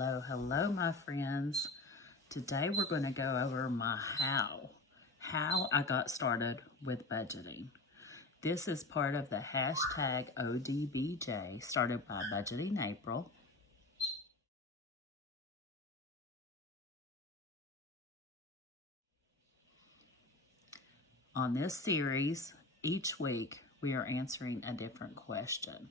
Hello, my friends. Today we're going to go over my how I got started with budgeting. This is part of the hashtag ODBJ started by Budgeting April. On this series, each week we are answering a different question.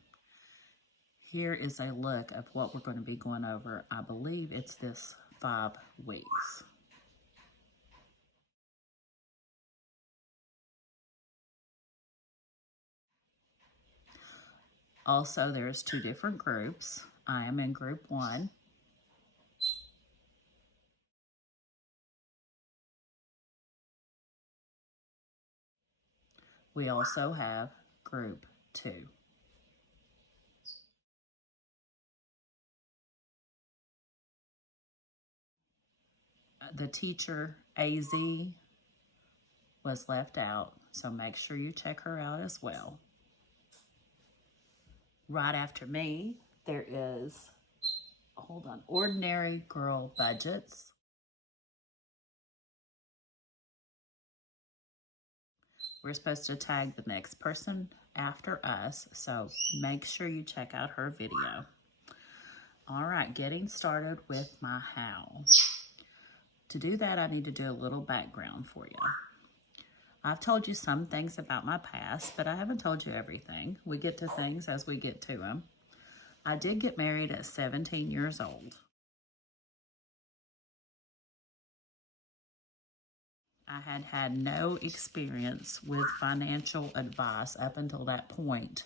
Here is a look of what we're going to be going over. I believe it's this 5 weeks. Also, there's 2 different groups. I am in group 1. We also have group 2. The teacher, AZ, was left out, so make sure you check her out as well. Right after me, there is, Ordinary Girl Budgets. We're supposed to tag the next person after us, so make sure you check out her video. All right, getting started with my how. To do that, I need to do a little background for you. I've told you some things about my past, but I haven't told you everything. We get to things as we get to them. I did get married at 17 years old. I had had no experience with financial advice up until that point,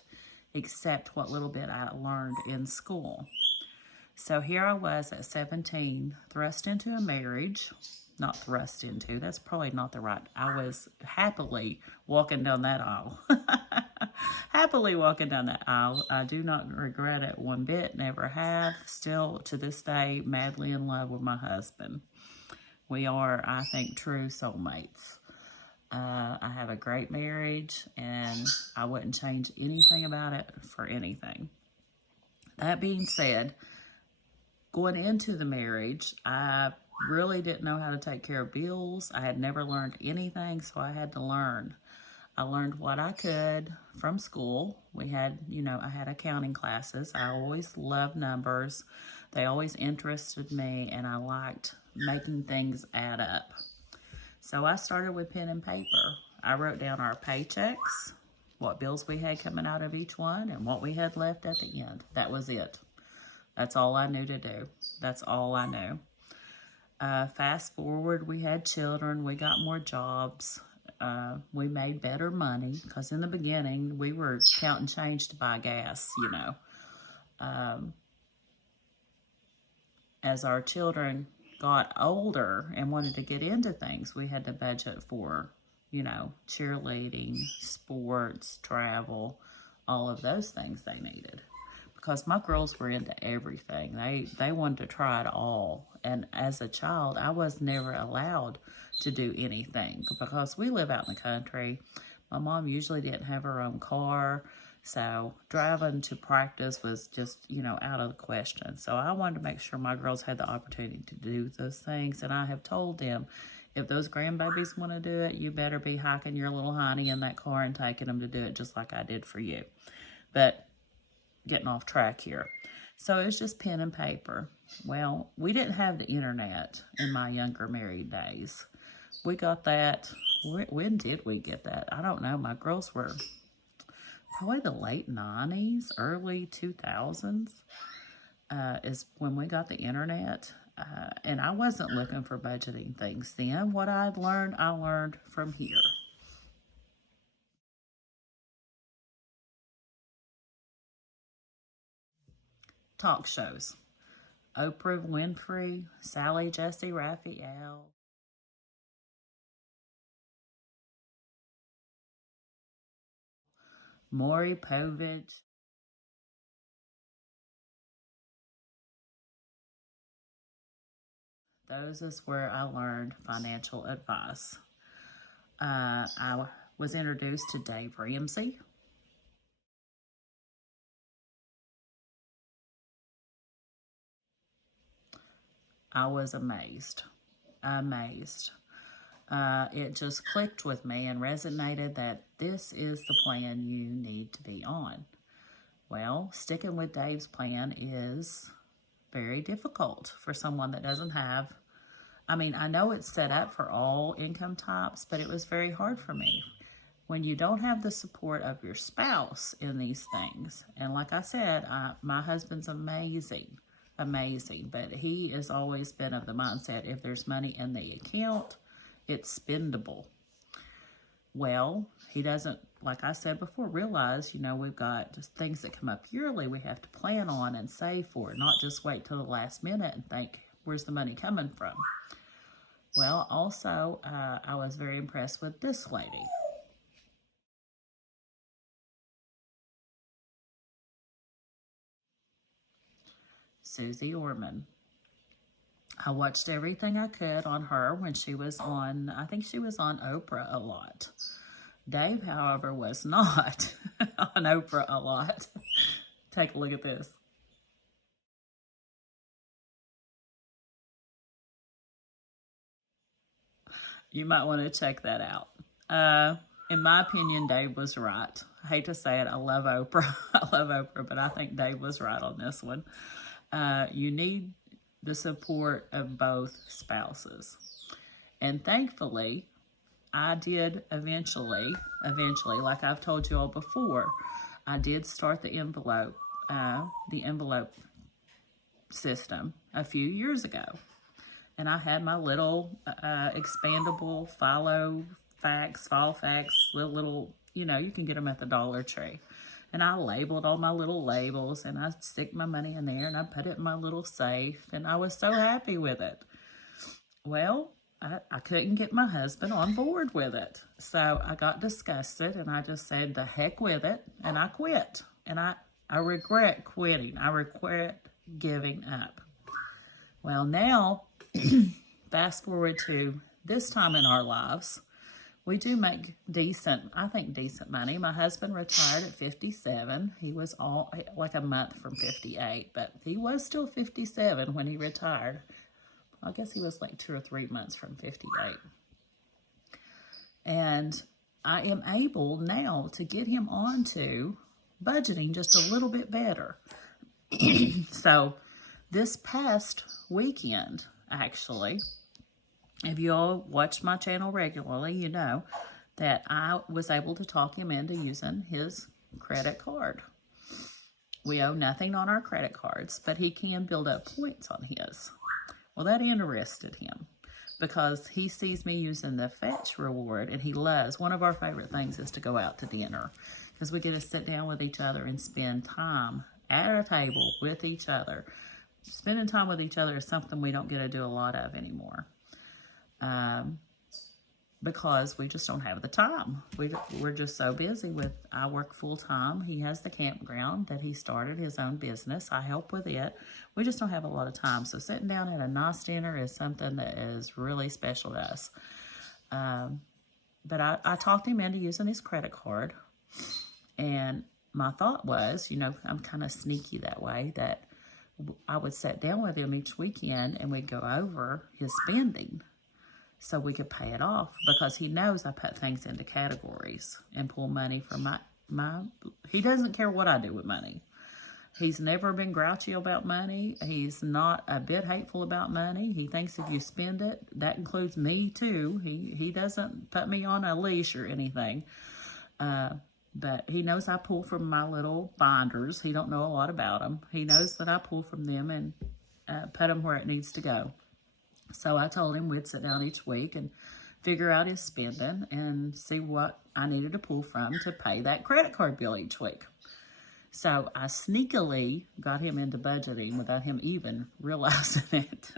except what little bit I learned in school. So here I was at 17, thrust into a marriage. Not thrust into, that's probably not the right. I was happily walking down that aisle. Happily walking down that aisle. I do not regret it one bit, never have. Still to this day, madly in love with my husband. We are, I think, true soulmates. I have a great marriage, and I wouldn't change anything about it for anything. That being said, going into the marriage, I really didn't know how to take care of bills. I had never learned anything, so I had to learn. I learned what I could from school. We had, I had accounting classes. I always loved numbers. They always interested me, and I liked making things add up. So I started with pen and paper. I wrote down our paychecks, what bills we had coming out of each one, and what we had left at the end. That was it. That's all I knew to do. That's all I knew. Fast forward, we had children. We got more jobs. We made better money because in the beginning, we were counting change to buy gas, As our children got older and wanted to get into things, we had to budget for, cheerleading, sports, travel, all of those things they needed. Because my girls were into everything. They wanted to try it all. And as a child, I was never allowed to do anything because we live out in the country. My mom usually didn't have her own car. So driving to practice was just, out of the question. So I wanted to make sure my girls had the opportunity to do those things. And I have told them, if those grandbabies want to do it, you better be hiking your little honey in that car and taking them to do it just like I did for you. But getting off track here. So it was just pen and paper. Well, we didn't have the internet in my younger married days. We got that. When did we get that? I don't know. My girls were probably the late 90s, early 2000s is when we got the internet. And I wasn't looking for budgeting things then. What I learned from here. Talk shows. Oprah Winfrey, Sally Jesse Raphael. Maury Povich. Those is where I learned financial advice. I was introduced to Dave Ramsey. I was amazed. Amazed. It just clicked with me and resonated that this is the plan you need to be on. Well, sticking with Dave's plan is very difficult for someone that doesn't have, I mean, I know it's set up for all income types, but it was very hard for me. When you don't have the support of your spouse in these things, and like I said, my husband's amazing, but he has always been of the mindset, if there's money in the account, it's spendable. Well, he doesn't, like I said before, realize, we've got just things that come up yearly we have to plan on and save for, not just wait till the last minute and think, where's the money coming from? Well, also, I was very impressed with this lady. Susie Orman. I watched everything I could on her when she was on, I think she was on Oprah a lot. Dave, however, was not on Oprah a lot. Take a look at this. You might want to check that out. In my opinion, Dave was right. I hate to say it, I love Oprah. I love Oprah, but I think Dave was right on this one. You need the support of both spouses. And thankfully, I did eventually, like I've told you all before, I did start the envelope system a few years ago. And I had my little expandable file facts, little, you can get them at the Dollar Tree. And I labeled all my little labels, and I stick my money in there, and I put it in my little safe, and I was so happy with it. Well, I couldn't get my husband on board with it. So I got disgusted, and I just said, the heck with it, and I quit. And I regret quitting. I regret giving up. Well, now, fast forward to this time in our lives, we do make decent money. My husband retired at 57. He was like a month from 58, but he was still 57 when he retired. I guess he was like 2 or 3 months from 58. And I am able now to get him onto budgeting just a little bit better. So this past weekend, actually, if you all watch my channel regularly, you know that I was able to talk him into using his credit card. We owe nothing on our credit cards, but he can build up points on his. Well, that interested him because he sees me using the Fetch reward, and he loves, one of our favorite things is to go out to dinner because we get to sit down with each other and spend time at a table with each other. Spending time with each other is something we don't get to do a lot of anymore. Because we just don't have the time. We're just so busy with, I work full time. He has the campground that he started his own business. I help with it. We just don't have a lot of time. So sitting down at a nice dinner is something that is really special to us. But I talked him into using his credit card. And my thought was, I'm kind of sneaky that way, that I would sit down with him each weekend and we'd go over his spending, so we could pay it off, because he knows I put things into categories and pull money from he doesn't care what I do with money. He's never been grouchy about money. He's not a bit hateful about money. He thinks if you spend it, that includes me too. He doesn't put me on a leash or anything. But he knows I pull from my little binders. He don't know a lot about them. He knows that I pull from them and put them where it needs to go. So I told him we'd sit down each week and figure out his spending and see what I needed to pull from to pay that credit card bill each week. So I sneakily got him into budgeting without him even realizing it.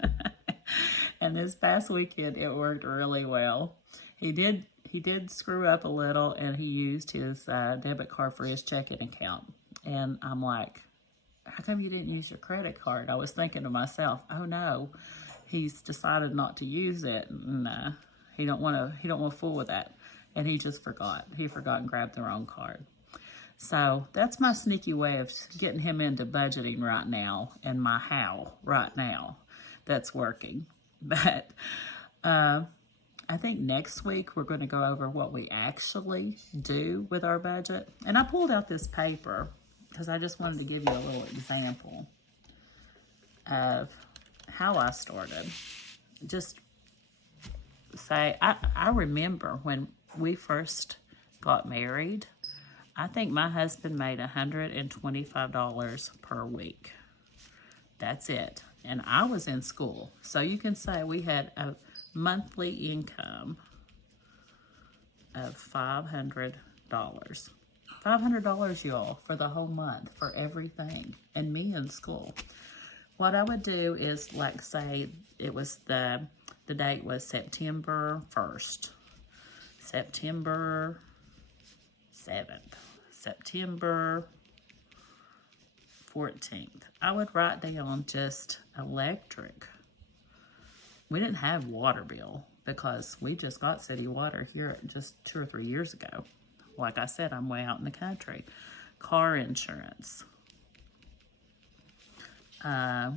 And this past weekend, it worked really well. He did screw up a little, and he used his debit card for his checking account. And I'm like, how come you didn't use your credit card? I was thinking to myself, oh no, he's decided not to use it. And he don't want to fool with that. And he just forgot. He forgot and grabbed the wrong card. So that's my sneaky way of getting him into budgeting right now, and my how right now. that's working. But I think next week we're going to go over what we actually do with our budget. And I pulled out this paper because I just wanted to give you a little example of how I started. Just say, I remember when we first got married, I think my husband made $125 per week. That's it. And I was in school. So you can say we had a monthly income of $500. $500, y'all, for the whole month, for everything. And me in school. What I would do is, like, say it was the date was September 1st. September 7th. September 14th. I would write down just electric. We didn't have water bill because we just got city water here just 2 or 3 years ago. Like I said, I'm way out in the country. Car insurance.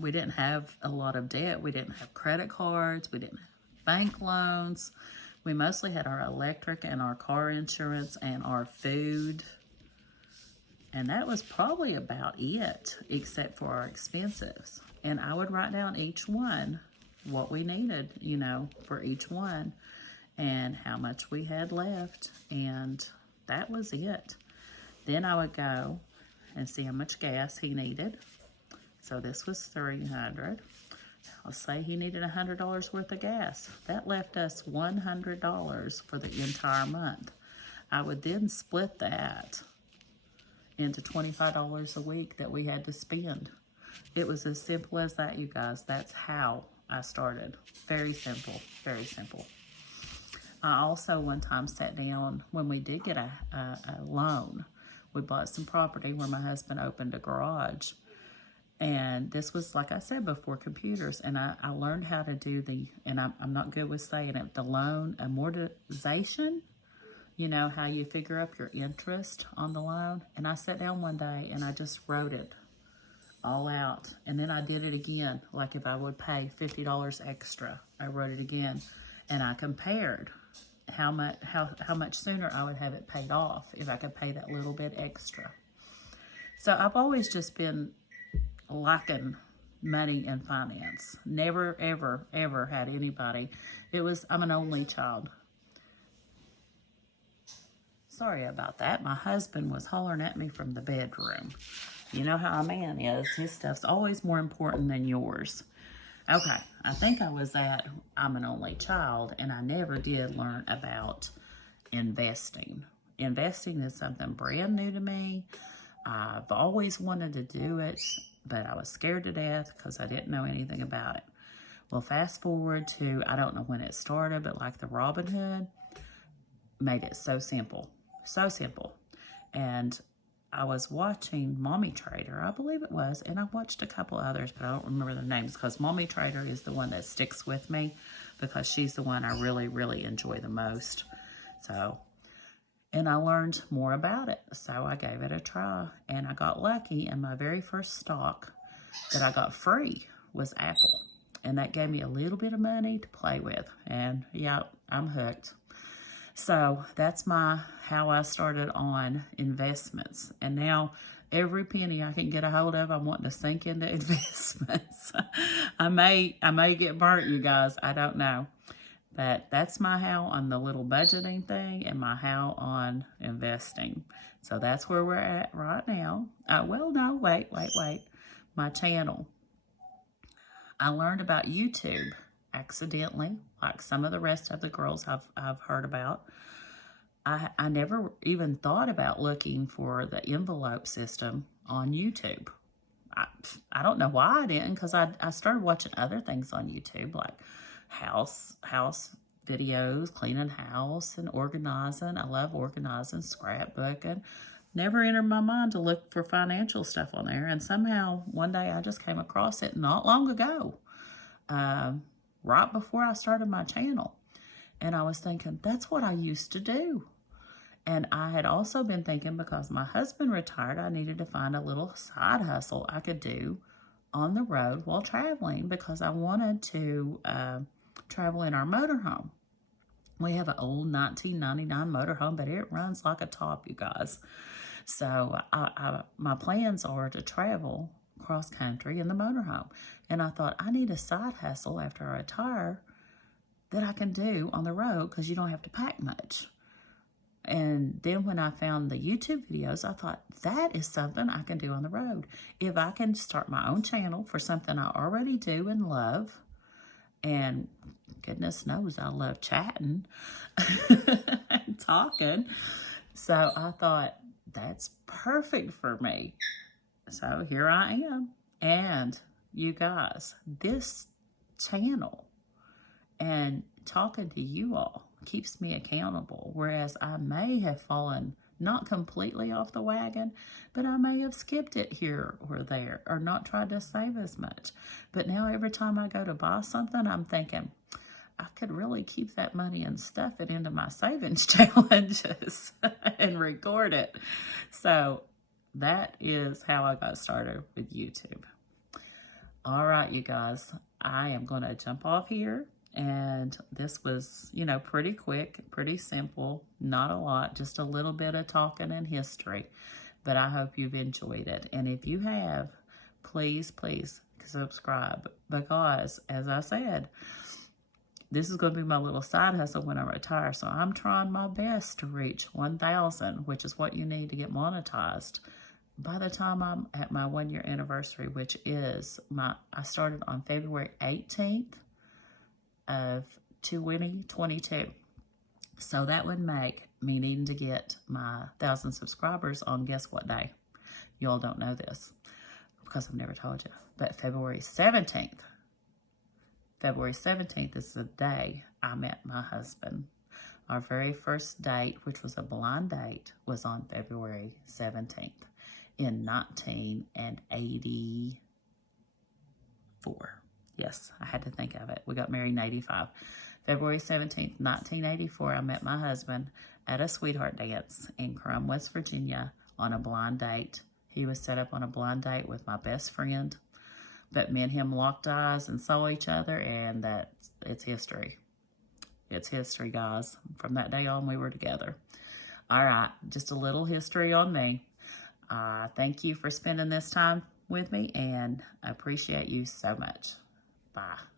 We didn't have a lot of debt. We didn't have credit cards. We didn't have bank loans. We mostly had our electric and our car insurance and our food. And that was probably about it, except for our expenses. And I would write down each one, what we needed, you know, for each one, and how much we had left. And that was it. Then I would go and see how much gas he needed. So this was $300. I'll say he needed $100 worth of gas. That left us $100 for the entire month. I would then split that into $25 a week that we had to spend. It was as simple as that, you guys. That's how I started. Very simple, very simple. I also one time sat down when we did get a loan. We bought some property where my husband opened a garage. And this was, like I said, before computers. And I learned how to do and I'm not good with saying it, the loan amortization. You know, how you figure up your interest on the loan. And I sat down one day and I just wrote it all out. And then I did it again. Like if I would pay $50 extra, I wrote it again. And I compared how much sooner I would have it paid off if I could pay that little bit extra. So I've always just been liking money and finance. Never, ever, ever had anybody. I'm an only child. Sorry about that. My husband was hollering at me from the bedroom. You know how a man is. His stuff's always more important than yours. Okay, I think I'm an only child, and I never did learn about investing. Investing is something brand new to me. I've always wanted to do it, but I was scared to death because I didn't know anything about it. Well, fast forward to, I don't know when it started, but like the Robinhood made it so simple. So simple. And I was watching Mommy Trader, I believe it was, and I watched a couple others, but I don't remember their names because Mommy Trader is the one that sticks with me because she's the one I really, really enjoy the most. So, and I learned more about it, so I gave it a try, and I got lucky, and my very first stock that I got free was Apple, and that gave me a little bit of money to play with, and yeah, I'm hooked. So that's how I started on investments. And now every penny I can get a hold of, I'm wanting to sink into investments. I may get burnt, you guys. I don't know. But that's my how on the little budgeting thing and my how on investing. So that's where we're at right now. Well, no, wait. My channel. I learned about YouTube accidentally, like some of the rest of the girls I've heard about. I never even thought about looking for the envelope system on YouTube. I don't know why I didn't, because I started watching other things on YouTube, like house videos, cleaning house and organizing. I love organizing, scrapbooking. Never entered my mind to look for financial stuff on there, and somehow one day I just came across it not long ago. Right before I started my channel. And I was thinking, that's what I used to do. And I had also been thinking, because my husband retired, I needed to find a little side hustle I could do on the road while traveling because I wanted to travel in our motorhome. We have an old 1999 motorhome, but it runs like a top, you guys. So my plans are to travel cross country in the motorhome. And I thought, I need a side hustle after I retire that I can do on the road because you don't have to pack much. And then when I found the YouTube videos, I thought, that is something I can do on the road. If I can start my own channel for something I already do and love, and goodness knows I love chatting and talking. So I thought, that's perfect for me. So here I am. And you guys, this channel and talking to you all keeps me accountable. Whereas I may have fallen not completely off the wagon, but I may have skipped it here or there or not tried to save as much. But now every time I go to buy something, I'm thinking, I could really keep that money and stuff it into my savings challenges and record it. So that is how I got started with YouTube. All right, you guys, I am going to jump off here. And this was, you know, pretty quick, pretty simple, not a lot, just a little bit of talking and history. But I hope you've enjoyed it. And if you have, please, please subscribe. Because, as I said, this is going to be my little side hustle when I retire. So I'm trying my best to reach 1,000, which is what you need to get monetized. By the time I'm at my 1-year anniversary, which is I started on February 18th. Of 2022. So that would make me needing to get my 1,000 subscribers on guess what day? You all don't know this because I've never told you. But February 17th. February 17th is the day I met my husband. Our very first date, which was a blind date, was on February 17th in 1984. Yes, I had to think of it. We got married in 85. February 17th, 1984, I met my husband at a sweetheart dance in Crum, West Virginia on a blind date. He was set up on a blind date with my best friend. But me and him locked eyes and saw each other, and it's history. It's history, guys. From that day on, we were together. All right, just a little history on me. Thank you for spending this time with me, and I appreciate you so much. Bye.